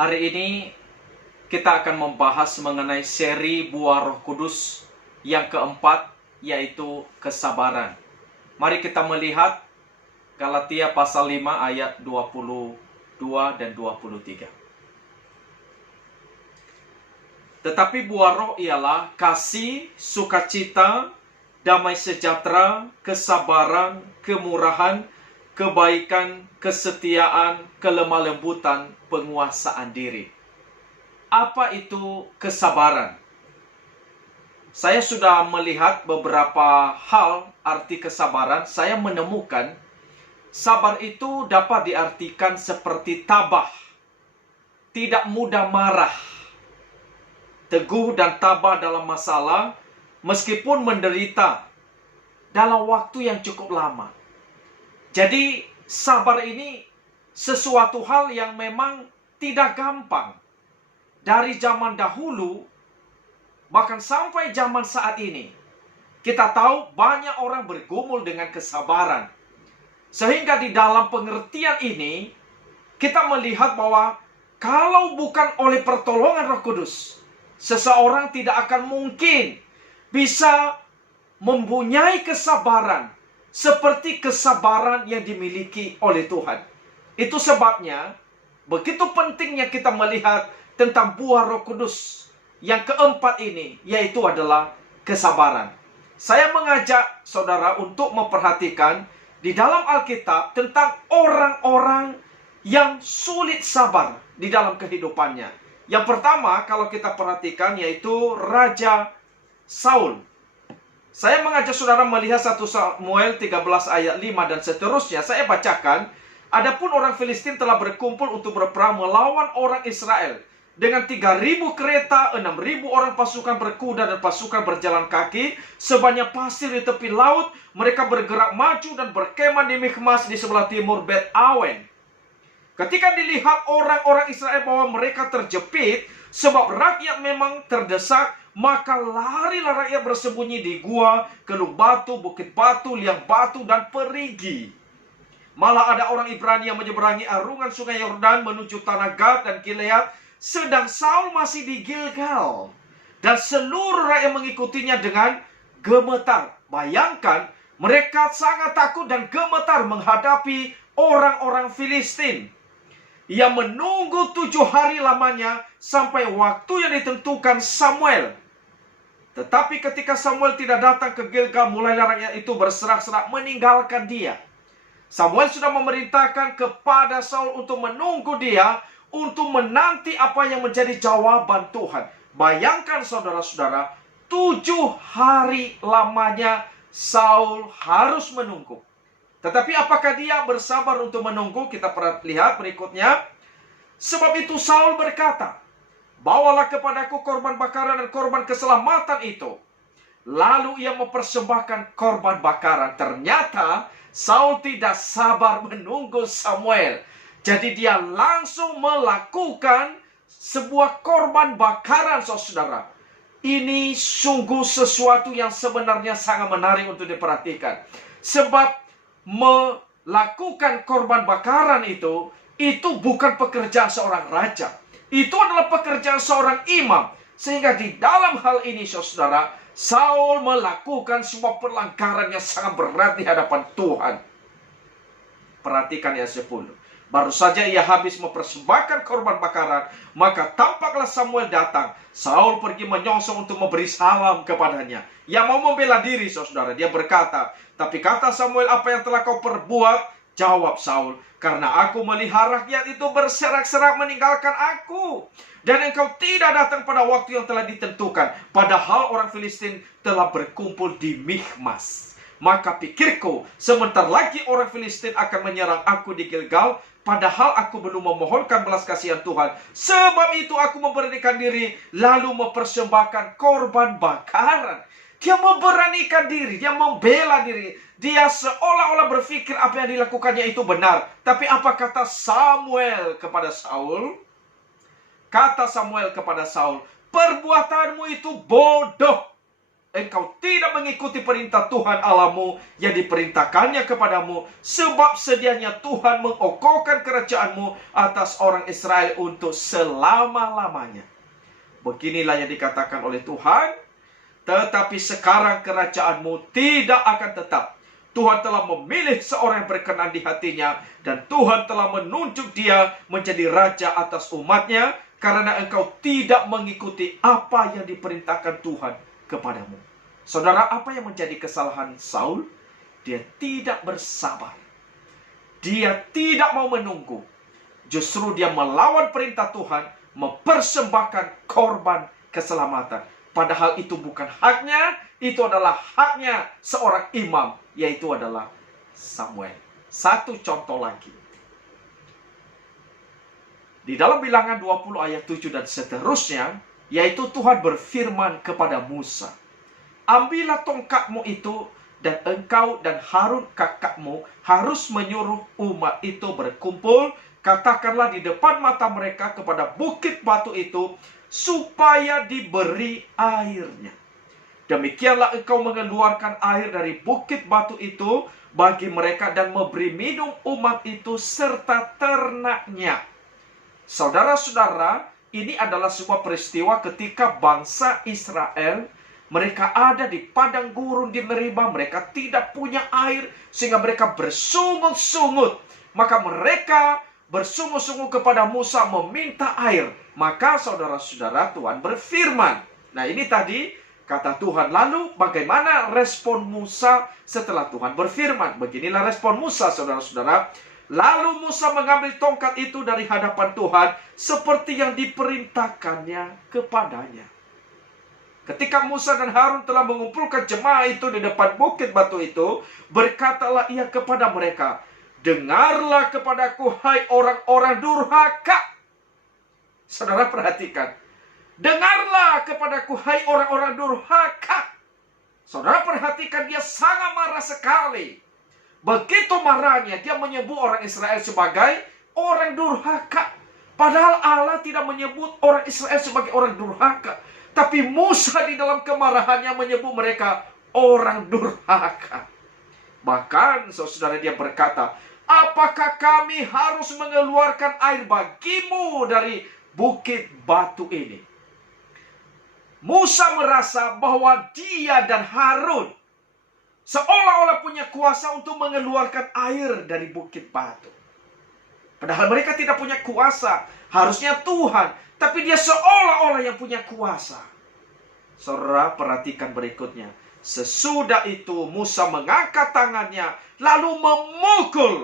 Hari ini kita akan membahas mengenai seri buah Roh Kudus yang keempat, yaitu kesabaran. Mari kita melihat Galatia pasal 5 ayat 22 dan 23. Tetapi buah roh ialah kasih, sukacita, damai sejahtera, kesabaran, kemurahan, kebaikan, kesetiaan, kelemah lembutan, penguasaan diri. Apa itu kesabaran? Saya sudah melihat beberapa hal arti kesabaran. Saya menemukan sabar itu dapat diartikan seperti tabah, tidak mudah marah, teguh dan tabah dalam masalah, meskipun menderita dalam waktu yang cukup lama. Jadi sabar ini sesuatu hal yang memang tidak gampang. Dari zaman dahulu, bahkan sampai zaman saat ini, kita tahu banyak orang bergumul dengan kesabaran. Sehingga di dalam pengertian ini, kita melihat bahwa kalau bukan oleh pertolongan Roh Kudus, seseorang tidak akan mungkin bisa mempunyai kesabaran seperti kesabaran yang dimiliki oleh Tuhan. Itu sebabnya begitu pentingnya kita melihat tentang buah Roh Kudus yang keempat ini, yaitu adalah kesabaran. Saya mengajak saudara untuk memperhatikan di dalam Alkitab tentang orang-orang yang sulit sabar di dalam kehidupannya. Yang pertama, kalau kita perhatikan, yaitu Raja Saul. Saya mengajak saudara melihat 1 Samuel 13 ayat 5 dan seterusnya. Saya bacakan, adapun orang Filistin telah berkumpul untuk berperang melawan orang Israel. Dengan 3.000 kereta, 6.000 orang pasukan berkuda dan pasukan berjalan kaki, sebanyak pasir di tepi laut, mereka bergerak maju dan berkemah di Michmas di sebelah timur Bet Awen. Ketika dilihat orang-orang Israel bahwa mereka terjepit, sebab rakyat memang terdesak, maka larilah rakyat bersembunyi di gua, gelung batu, bukit batu, liang batu, dan perigi. Malah ada orang Ibrani yang menyeberangi arungan sungai Yordan menuju tanah Gad dan Gilead, sedang Saul masih di Gilgal. Dan seluruh rakyat mengikutinya dengan gemetar. Bayangkan, mereka sangat takut dan gemetar menghadapi orang-orang Filistin yang menunggu 7 hari lamanya sampai waktu yang ditentukan Samuel. Tetapi ketika Samuel tidak datang ke Gilgal, mulailah rakyat itu berserak-serak meninggalkan dia. Samuel sudah memerintahkan kepada Saul untuk menunggu dia, untuk menanti apa yang menjadi jawaban Tuhan. Bayangkan saudara-saudara, 7 hari lamanya Saul harus menunggu. Tetapi apakah dia bersabar untuk menunggu? Kita lihat berikutnya. Sebab itu Saul berkata, bawalah kepadaku korban bakaran dan korban keselamatan itu. Lalu ia mempersembahkan korban bakaran. Ternyata Saul tidak sabar menunggu Samuel. Jadi dia langsung melakukan sebuah korban bakaran, saudara. Ini sungguh sesuatu yang sebenarnya sangat menarik untuk diperhatikan. Sebab melakukan korban bakaran itu bukan pekerjaan seorang raja. Itu adalah pekerjaan seorang imam. Sehingga di dalam hal ini, saudara, Saul melakukan sebuah pelanggaran yang sangat berat di hadapan Tuhan. Perhatikan yang 10. Baru saja ia habis mempersembahkan korban bakaran, maka tampaklah Samuel datang. Saul pergi menyongsong untuk memberi salam kepadanya. Ia mau membela diri, saudara. Dia berkata, tapi kata Samuel, apa yang telah kau perbuat? Jawab Saul, karena aku melihat rakyat itu berserak-serak meninggalkan aku. Dan engkau tidak datang pada waktu yang telah ditentukan. Padahal orang Filistin telah berkumpul di Michmas. Maka pikirku, sebentar lagi orang Filistin akan menyerang aku di Gilgal. Padahal aku belum memohonkan belas kasihan Tuhan. Sebab itu aku memberanikan diri, lalu mempersembahkan korban bakaran. Dia memberanikan diri, dia membela diri. Dia seolah-olah berpikir apa yang dilakukannya itu benar. Tapi apa kata Samuel kepada Saul? Kata Samuel kepada Saul, perbuatanmu itu bodoh. engkau tidak mengikuti perintah Tuhan Allahmu yang diperintahkannya kepadamu, sebab sedianya Tuhan mengokohkan kerajaanmu atas orang Israel untuk selama-lamanya. Beginilah yang dikatakan oleh Tuhan, tetapi sekarang kerajaanmu tidak akan tetap. Tuhan telah memilih seorang yang berkenan di hatinya, dan Tuhan telah menunjuk dia menjadi raja atas umatnya, karena engkau tidak mengikuti apa yang diperintahkan Tuhan kepadamu. Saudara, apa yang menjadi kesalahan Saul? Dia tidak bersabar. Dia tidak mau menunggu. Justru dia melawan perintah Tuhan, mempersembahkan korban keselamatan. Padahal itu bukan haknya, itu adalah haknya seorang imam, yaitu adalah Samuel. Satu contoh lagi. Di dalam Bilangan 20 ayat 7 dan seterusnya, yaitu Tuhan berfirman kepada Musa, ambillah tongkatmu itu, dan engkau dan Harun kakakmu harus menyuruh umat itu berkumpul. Katakanlah di depan mata mereka kepada bukit batu itu, supaya diberi airnya. Demikianlah engkau mengeluarkan air dari bukit batu itu bagi mereka, dan memberi minum umat itu serta ternaknya. Saudara-saudara, ini adalah sebuah peristiwa ketika bangsa Israel, mereka ada di padang gurun di Meriba, mereka tidak punya air, sehingga mereka bersungut-sungut. Maka mereka bersungut-sungut kepada Musa meminta air. Maka saudara-saudara, Tuhan berfirman. Nah, ini tadi kata Tuhan. Lalu bagaimana respon Musa setelah Tuhan berfirman? Beginilah respon Musa, saudara-saudara. Lalu Musa mengambil tongkat itu dari hadapan Tuhan seperti yang diperintahkannya kepadanya. Ketika Musa dan Harun telah mengumpulkan jemaah itu di depan bukit batu itu, berkatalah ia kepada mereka, dengarlah kepadaku, hai orang-orang durhaka. Saudara perhatikan. Dengarlah kepadaku, hai orang-orang durhaka. Saudara perhatikan, dia sangat marah sekali. Begitu marahnya, dia menyebut orang Israel sebagai orang durhaka. Padahal Allah tidak menyebut orang Israel sebagai orang durhaka. Tapi Musa di dalam kemarahannya menyebut mereka orang durhaka. Bahkan saudara, dia berkata, apakah kami harus mengeluarkan air bagimu dari bukit batu ini? Musa merasa bahwa dia dan Harun seolah-olah punya kuasa untuk mengeluarkan air dari bukit batu. Padahal mereka tidak punya kuasa. Harusnya Tuhan. Tapi dia seolah-olah yang punya kuasa. Saudara, perhatikan berikutnya. Sesudah itu Musa mengangkat tangannya lalu memukul.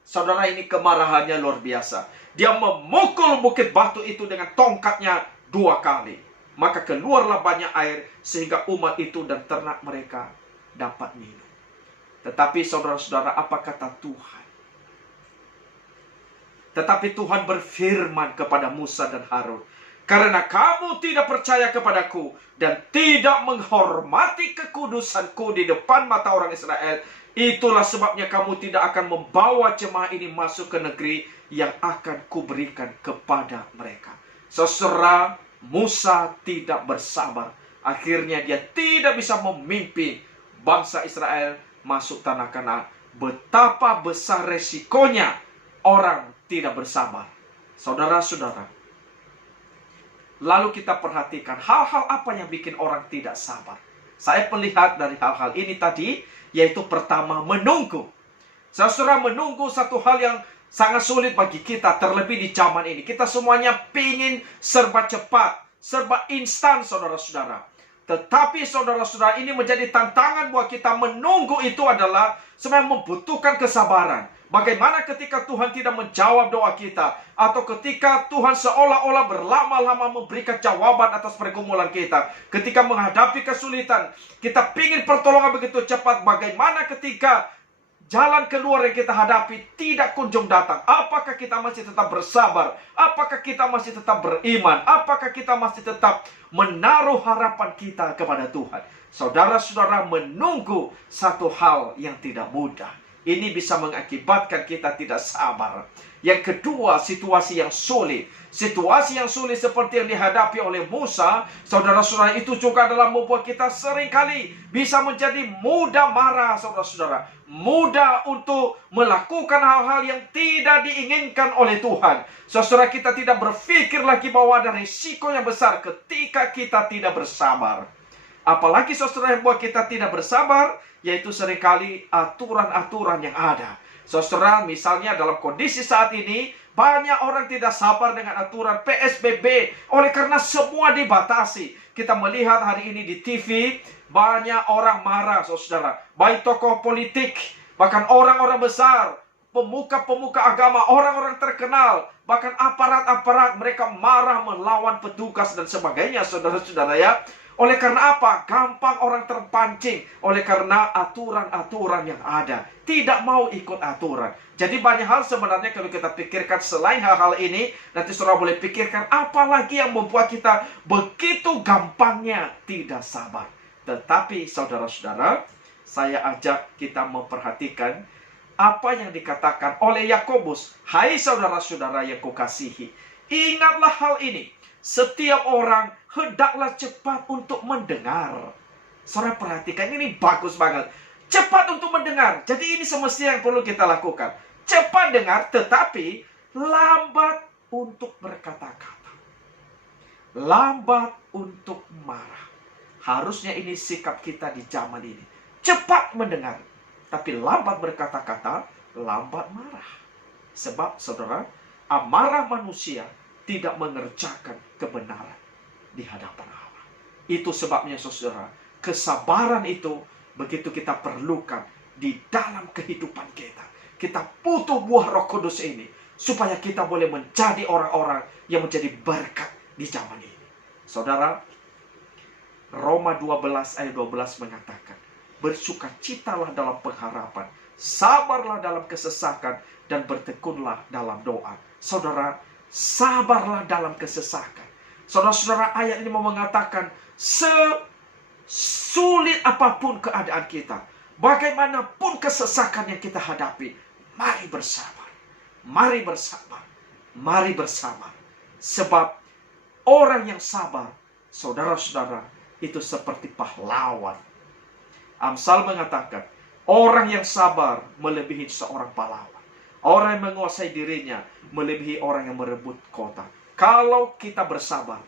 Saudara, ini kemarahannya luar biasa. Dia memukul bukit batu itu dengan tongkatnya 2 kali. Maka keluarlah banyak air sehingga umat itu dan ternak mereka dapat minum. Tetapi saudara-saudara, apa kata Tuhan? Tetapi Tuhan berfirman kepada Musa dan Harun, karena kamu tidak percaya kepadaku dan tidak menghormati kekudusanku di depan mata orang Israel, itulah sebabnya kamu tidak akan membawa jemaah ini masuk ke negeri yang akan kuberikan kepada mereka. Saudara, Musa tidak bersabar. Akhirnya dia tidak bisa memimpin bangsa Israel masuk tanah Kanaan. Betapa besar resikonya orang tidak bersabar. Saudara-saudara, lalu kita perhatikan hal-hal apa yang bikin orang tidak sabar. Saya melihat dari hal-hal ini tadi, yaitu pertama, menunggu. Saudara, menunggu satu hal yang sangat sulit bagi kita, terlebih di zaman ini. Kita semuanya pingin serba cepat, serba instan, saudara-saudara. Tetapi saudara-saudara, ini menjadi tantangan buat kita. Menunggu itu adalah sebenarnya membutuhkan kesabaran. Bagaimana ketika Tuhan tidak menjawab doa kita, atau ketika Tuhan seolah-olah berlama-lama memberikan jawaban atas pergumulan kita. Ketika menghadapi kesulitan, kita ingin pertolongan begitu cepat. Bagaimana ketika jalan keluar yang kita hadapi tidak kunjung datang? Apakah kita masih tetap bersabar? Apakah kita masih tetap beriman? Apakah kita masih tetap menaruh harapan kita kepada Tuhan? Saudara-saudara, menunggu satu hal yang tidak mudah. Ini bisa mengakibatkan kita tidak sabar. Yang kedua, situasi yang sulit. Situasi yang sulit seperti yang dihadapi oleh Musa, saudara-saudara, itu juga adalah membuat kita seringkali bisa menjadi mudah marah, saudara-saudara. Mudah untuk melakukan hal-hal yang tidak diinginkan oleh Tuhan. Saudara, kita tidak berpikir lagi bahwa ada risiko yang besar ketika kita tidak bersabar. Apalagi saudara yang buat kita tidak bersabar, yaitu seringkali aturan-aturan yang ada. Saudara, misalnya dalam kondisi saat ini, banyak orang tidak sabar dengan aturan PSBB. Oleh karena semua dibatasi. Kita melihat hari ini di TV, banyak orang marah, saudara. Baik tokoh politik, bahkan orang-orang besar, pemuka-pemuka agama, orang-orang terkenal, bahkan aparat-aparat, mereka marah melawan petugas dan sebagainya, saudara-saudara ya. Oleh karena apa? Gampang orang terpancing. Oleh karena aturan-aturan yang ada. Tidak mau ikut aturan. Jadi banyak hal sebenarnya kalau kita pikirkan selain hal-hal ini, nanti saudara boleh pikirkan apa lagi yang membuat kita begitu gampangnya tidak sabar. Tetapi saudara-saudara, saya ajak kita memperhatikan apa yang dikatakan oleh Yakobus. Hai saudara-saudara yang kukasihi, ingatlah hal ini. Setiap orang hendaklah cepat untuk mendengar. Saudara perhatikan, ini bagus banget. Cepat untuk mendengar. Jadi ini semestinya yang perlu kita lakukan. Cepat dengar, tetapi lambat untuk berkata-kata. Lambat untuk marah. Harusnya ini sikap kita di zaman ini. Cepat mendengar, tapi lambat berkata-kata, lambat marah. Sebab saudara, amarah manusia tidak mengerjakan kebenaran di hadapan Allah. Itu sebabnya saudara, kesabaran itu begitu kita perlukan di dalam kehidupan kita. Kita butuh buah Roh Kudus ini supaya kita boleh menjadi orang-orang yang menjadi berkat di zaman ini. Saudara, Roma 12 ayat 12 mengatakan, bersukacitalah dalam pengharapan, sabarlah dalam kesesakan, dan bertekunlah dalam doa. Saudara, sabarlah dalam kesesakan. Saudara-saudara, ayat ini mau mengatakan, sesulit apapun keadaan kita, bagaimanapun kesesakan yang kita hadapi, mari bersabar. Mari bersabar. Mari bersabar. Sebab orang yang sabar, saudara-saudara, itu seperti pahlawan. Amsal mengatakan, orang yang sabar melebihi seorang pahlawan. Orang yang menguasai dirinya melebihi orang yang merebut kota. Kalau kita bersabar,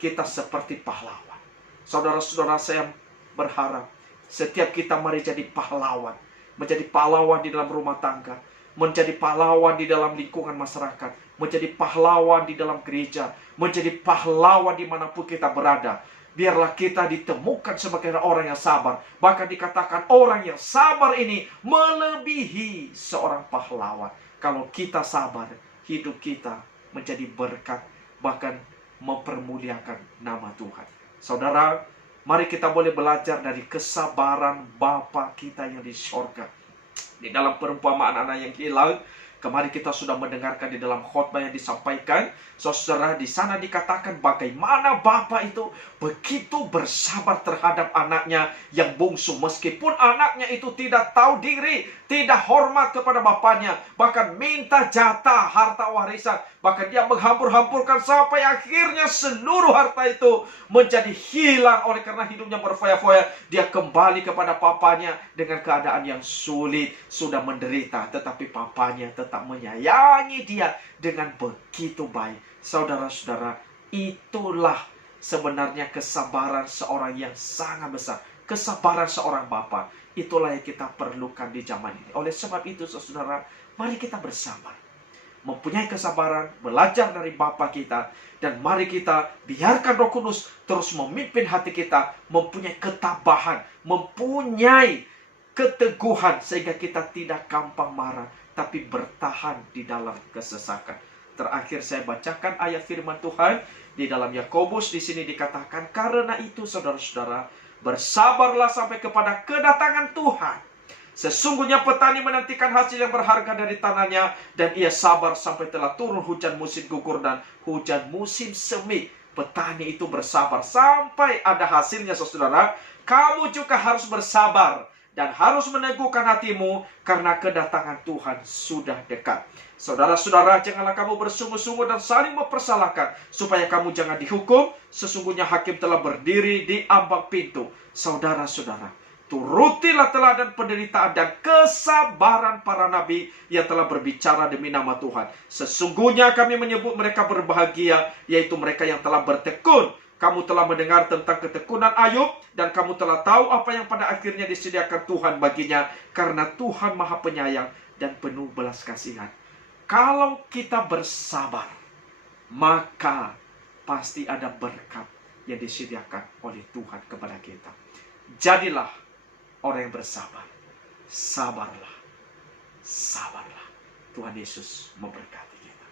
kita seperti pahlawan. Saudara-saudara, saya berharap setiap kita mari jadi pahlawan. Menjadi pahlawan di dalam rumah tangga, menjadi pahlawan di dalam lingkungan masyarakat, menjadi pahlawan di dalam gereja, menjadi pahlawan dimanapun kita berada. Biarlah kita ditemukan sebagai orang yang sabar. Bahkan dikatakan orang yang sabar ini melebihi seorang pahlawan. Kalau kita sabar, hidup kita menjadi berkat, bahkan mempermuliakan nama Tuhan. Saudara, mari kita boleh belajar dari kesabaran Bapa kita yang di sorga. Di dalam perumpamaan anak yang hilang, kemarin kita sudah mendengarkan di dalam khotbah yang disampaikan. Saudara, di sana dikatakan bagaimana Bapa itu begitu bersabar terhadap anaknya yang bungsu. Meskipun anaknya itu tidak tahu diri, tidak hormat kepada bapaknya, bahkan minta jatah harta warisan. Bahkan dia menghambur-hamburkan sampai akhirnya seluruh harta itu menjadi hilang. Oleh karena hidupnya berfoya-foya, dia kembali kepada papanya dengan keadaan yang sulit, sudah menderita. Tetapi papanya tetap menyayangi dia dengan begitu baik. Saudara-saudara, itulah sebenarnya kesabaran seorang yang sangat besar. Kesabaran seorang bapa. Itulah yang kita perlukan di zaman ini. Oleh sebab itu, saudara, mari kita bersabar. Mempunyai kesabaran, belajar dari Bapa kita, dan mari kita biarkan Roh Kudus terus memimpin hati kita, mempunyai ketabahan, mempunyai keteguhan, sehingga kita tidak gampang marah, tapi bertahan di dalam kesesakan. Terakhir saya bacakan ayat firman Tuhan di dalam Yakobus. Di sini dikatakan, karena itu saudara-saudara, bersabarlah sampai kepada kedatangan Tuhan. Sesungguhnya petani menantikan hasil yang berharga dari tanahnya, dan ia sabar sampai telah turun hujan musim gugur dan hujan musim semi. Petani itu bersabar sampai ada hasilnya, saudara. Kamu juga harus bersabar dan harus meneguhkan hatimu karena kedatangan Tuhan sudah dekat. Saudara-saudara, janganlah kamu bersungguh-sungguh dan saling mempersalahkan, supaya kamu jangan dihukum. Sesungguhnya hakim telah berdiri di ambang pintu. Saudara-saudara, turutilah teladan penderitaan dan kesabaran para nabi yang telah berbicara demi nama Tuhan. Sesungguhnya kami menyebut mereka berbahagia, yaitu mereka yang telah bertekun. Kamu telah mendengar tentang ketekunan Ayub, dan kamu telah tahu apa yang pada akhirnya disediakan Tuhan baginya, karena Tuhan Maha Penyayang dan penuh belas kasihan. Kalau kita bersabar, maka pasti ada berkat yang disediakan oleh Tuhan kepada kita. Jadilah orang yang bersabar. Sabarlah. Sabarlah. Tuhan Yesus memberkati kita.